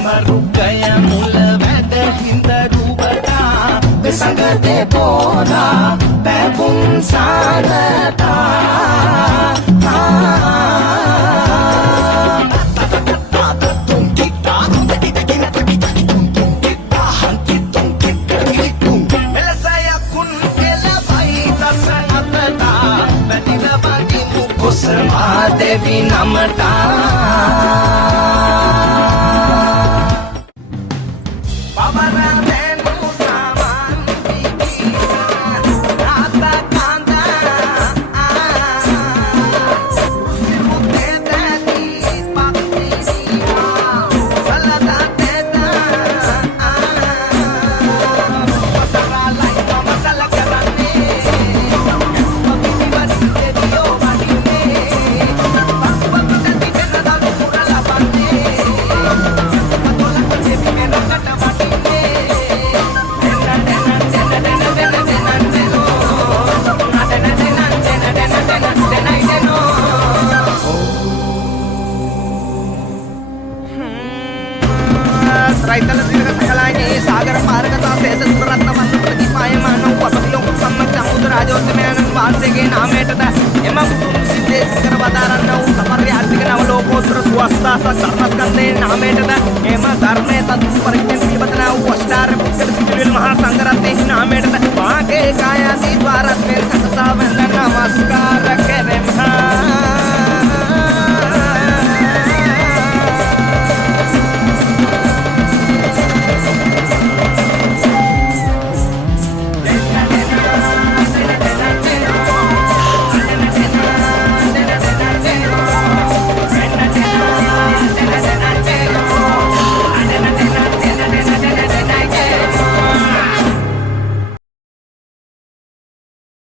ruggaya mula vada hinda rubata besangate pora babun sanata Devi namata Baba Ramenu saman bikisa Rata kanda Simutte dadi pakti siwa Salada teta Masara lain masala karane Pagiti badi deviyo badine రైతల తిరగ సకలాన్ని సాగర పారగత శేష సురత్న వంద ప్రతిపాయమానం వపతిలో సమ్మక్ సముద్ర రాజోత్తమేన వార్షికే నామేటత ఎమ సిద్ధే శంకర వదారన్నౌ సమర్యార్థిక నవలోకోత్తర సువస్తాస ధర్మస్కందే నామేటత ఎమ ధర్మే తత్ పరిజ్ఞాని బదనా అష్టార పుష్కర సిద్ధిల్ మహాసంగరతే నామేటత వాకే కాయాది ద్వారత్మే సకసా వందన నమస్కార